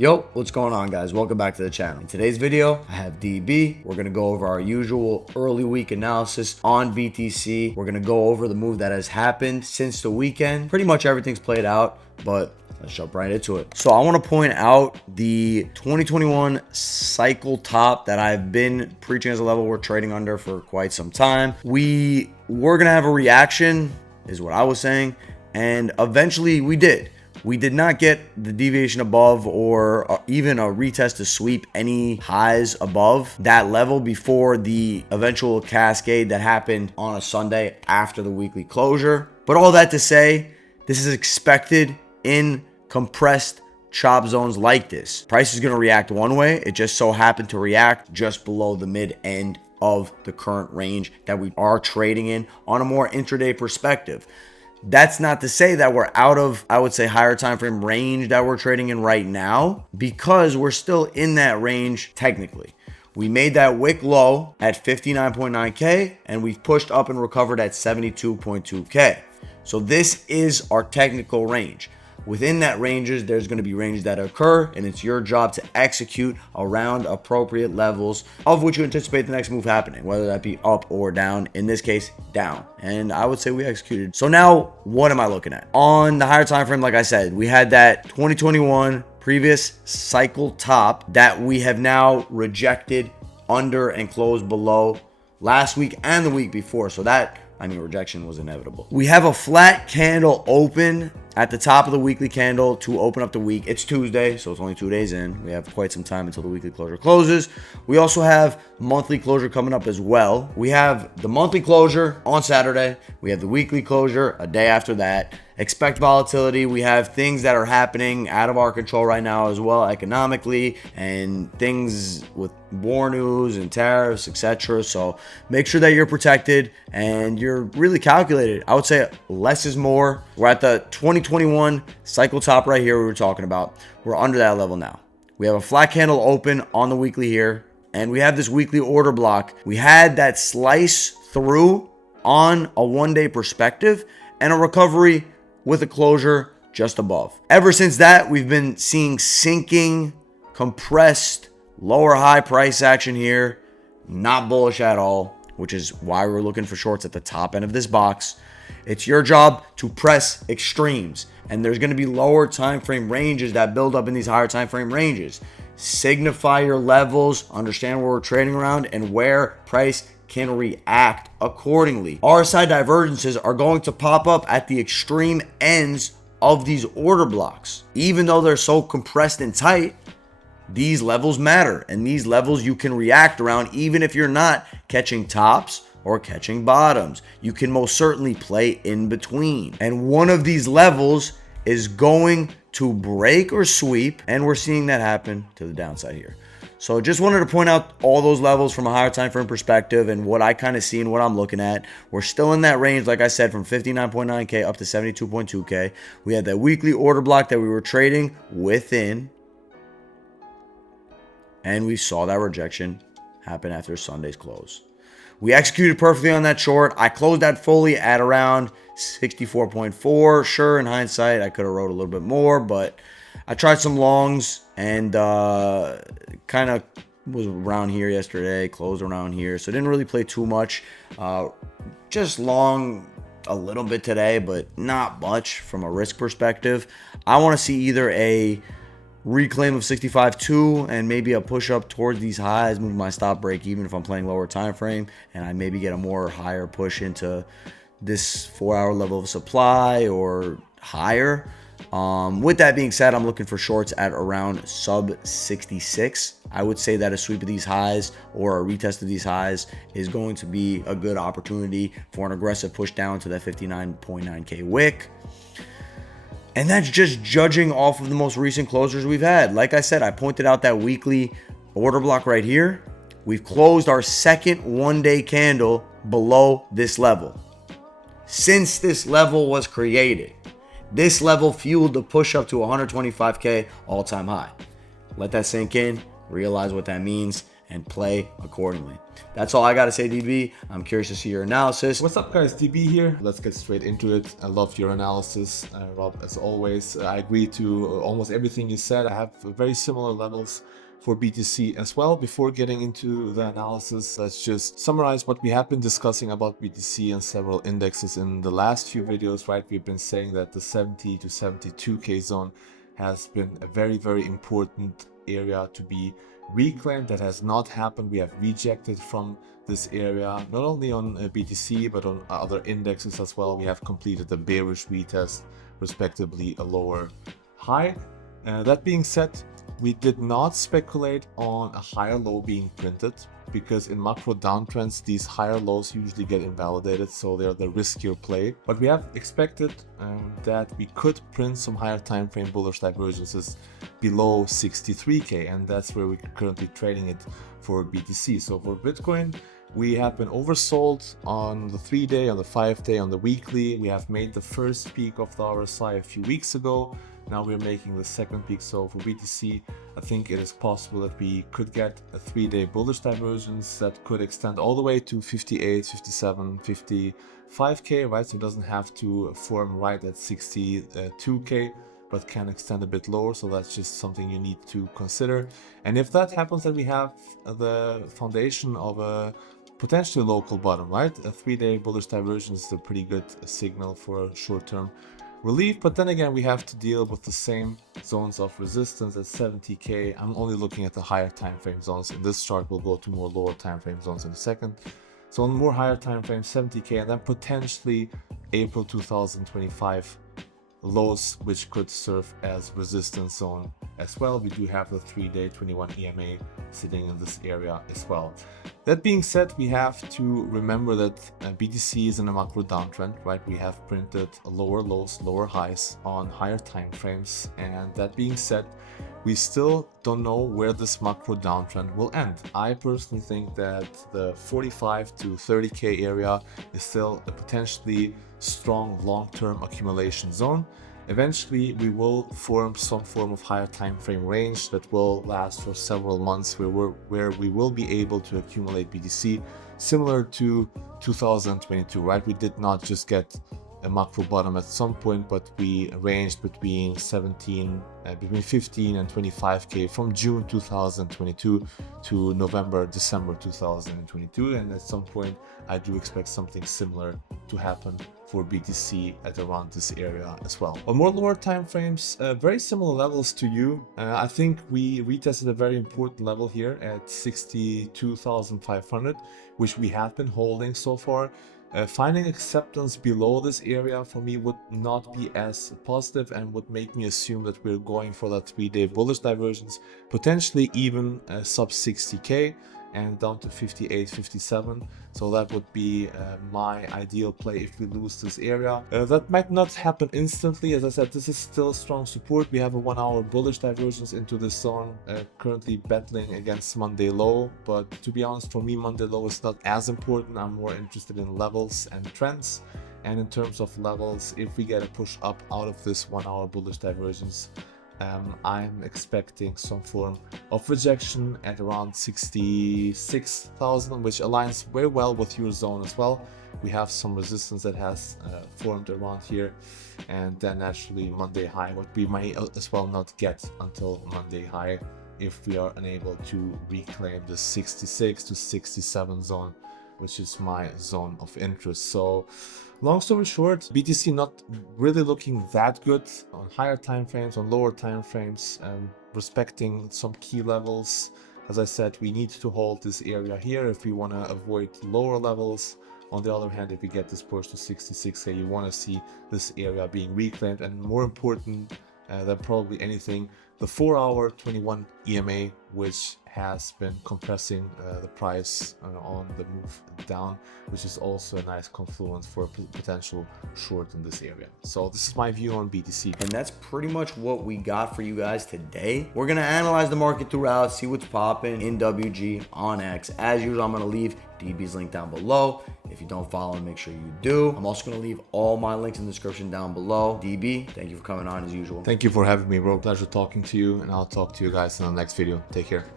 Yo, what's going on, guys? Welcome back to the channel. In today's video, I have DB. We're going to go over our usual early week analysis on BTC. We're going to go over the move that has happened since the weekend. Pretty much everything's played out, but let's jump right into it. So I want to point out the 2021 cycle top that I've been preaching as a level we're trading under for quite some time. We were going to have a reaction, is what I was saying, and eventually we did. We did not get the deviation above or even a retest to sweep any highs above that level before the eventual cascade that happened on a Sunday after the weekly closure. But all that to say, this is expected in compressed chop zones like this. Price is going to react one way. It just so happened to react just below the mid end of the current range that we are trading in on a more intraday perspective. That's not to say that we're out of, I would say, higher time frame range that we're trading in right now, because we're still in that range technically. We made that wick low at 59.9K and we've pushed up and recovered at 72.2K. So this is our technical range. Within that ranges, there's going to be ranges that occur, and it's your job to execute around appropriate levels of which you anticipate the next move happening, whether that be up or down. In this case, down. And I would say we executed. So now, what am I looking at? On the higher time frame, like I said, we had that 2021 previous cycle top that we have now rejected under and closed below last week and the week before. So that, rejection was inevitable. We have a flat candle open at the top of the weekly candle to open up the week. It's Tuesday, so it's only 2 days in. We have quite some time until the weekly closure closes. We also have monthly closure coming up as well. We have the monthly closure on Saturday. We have the weekly closure a day after that. Expect volatility. We have things that are happening out of our control right now as well economically, and things with war news and tariffs, etc. So make sure that you're protected and you're really calculated. I would say less is more. We're at the 2021 cycle top right here we were talking about. We're under that level now. We have a flat candle open on the weekly here, and we have this weekly order block. We had that slice through on a 1-day perspective and a recovery with a closure just above. Ever since that, we've been seeing sinking, compressed, lower high price action here. Not bullish at all, which is why we're looking for shorts at the top end of this box. It's your job to press extremes, and there's going to be lower time frame ranges that build up in these higher time frame ranges. Signify your levels, understand where we're trading around, and where price can react accordingly. RSI divergences are going to pop up at the extreme ends of these order blocks. Even though they're so compressed and tight, these levels matter, and these levels you can react around even if you're not catching tops or catching bottoms. You can most certainly play in between. And one of these levels is going to break or sweep, and we're seeing that happen to the downside here. So just wanted to point out all those levels from a higher time frame perspective and what I kind of see and what I'm looking at. We're still in that range, like I said, from 59.9K up to 72.2K. We had that weekly order block that we were trading within, and we saw that rejection happen after Sunday's close. We executed perfectly on that short. I closed that fully at around 64.4. Sure, in hindsight, I could have wrote a little bit more, but I tried some longs and kind of was around here yesterday, closed around here. So didn't really play too much. Just long a little bit today, but not much from a risk perspective. I want to see either a reclaim of 65.2 and maybe a push up towards these highs, move my stop break even if I'm playing lower time frame, and I maybe get a more higher push into this 4-hour level of supply or higher. With that being said, I'm looking for shorts at around sub 66. I would say that a sweep of these highs or a retest of these highs is going to be a good opportunity for an aggressive push down to that 59.9K wick. And that's just judging off of the most recent closures we've had. Like I said, I pointed out that weekly order block right here. We've closed our second 1-day candle below this level. Since this level was created, this level fueled the push up to 125K all-time high. Let that sink in, realize what that means, and play accordingly. That's all I got to say, DB. I'm curious to see your analysis. What's up, guys? DB here. Let's get straight into it. I love your analysis, Rob, as always. I agree to almost everything you said. I have very similar levels for BTC as well. Before getting into the analysis, let's just summarize what we have been discussing about BTC and several indexes in the last few videos, right? We've been saying that the 70 to 72K zone has been a very, very important area to be reclaimed. That has not happened. We have rejected from this area, not only on BTC, but on other indexes as well. We have completed a bearish retest, respectively a lower high. That being said, we did not speculate on a higher low being printed, because in macro downtrends, these higher lows usually get invalidated, so they're the riskier play. But we have expected that we could print some higher time frame bullish divergences below 63K, and that's where we're currently trading it for BTC. So for Bitcoin, we have been oversold on the 3-day, on the 5-day, on the weekly. We have made the first peak of the RSI a few weeks ago. Now we're making the second peak. So for BTC, I think it is possible that we could get a 3-day bullish divergence that could extend all the way to 58, 57, 55K, right? So it doesn't have to form right at 62K, but can extend a bit lower. So that's just something you need to consider. And if that happens, then we have the foundation of a potentially local bottom, right? A 3-day bullish divergence is a pretty good signal for short-term relief. But then again, we have to deal with the same zones of resistance at 70K. I'm only looking at the higher time frame zones. In this chart, we'll go to more lower time frame zones in a second. So on more higher time frame, 70K, and then potentially April 2025 lows, which could serve as resistance zone as well. We do have the 3-day 21 EMA sitting in this area as well. That being said, we have to remember that BTC is in a macro downtrend, right? We have printed lower lows, lower highs on higher time frames, and that being said, we still don't know where this macro downtrend will end. I personally think that the 45 to 30K area is still a potentially strong long-term accumulation zone. Eventually, we will form some form of higher time frame range that will last for several months, where we will be able to accumulate BTC, similar to 2022, right? We did not just get a macro bottom at some point, but we ranged between 15 and 25K from June 2022 to December 2022, and at some point I do expect something similar to happen for BTC at around this area as well. On more lower time frames, very similar levels to you. I think we retested a very important level here at 62,500, which we have been holding so far. Finding acceptance below this area for me would not be as positive and would make me assume that we're going for that 3-day bullish divergence, potentially even sub 60K and down to 58, 57. So that would be my ideal play if we lose this area. That might not happen instantly. As I said, this is still strong support. We have a 1-hour bullish divergence into this zone, currently battling against Monday low. But to be honest, for me, Monday low is not as important. I'm more interested in levels and trends. And in terms of levels, if we get a push up out of this 1-hour bullish divergence, I'm expecting some form of rejection at around 66,000, which aligns very well with your zone as well. We have some resistance that has formed around here, and then naturally Monday high, what we might as well not get until Monday high if we are unable to reclaim the 66 to 67 zone, which is my zone of interest. So long story short, BTC not really looking that good on higher time frames, on lower time frames, respecting some key levels. As I said, we need to hold this area here if we want to avoid lower levels. On the other hand, if we get this push to 66K, you want to see this area being reclaimed, and more important than probably anything, the 4-hour 21 EMA, which has been compressing the price on the move down, which is also a nice confluence for a potential short in this area. So this is my view on BTC. And that's pretty much what we got for you guys today. We're going to analyze the market throughout, see what's popping in WG, on X. As usual, I'm going to leave DB's link down below. If you don't follow him, make sure you do. I'm also going to leave all my links in the description down below. DB, thank you for coming on as usual. Thank you for having me, bro. Pleasure talking to you, and I'll talk to you guys in the next video. Take care.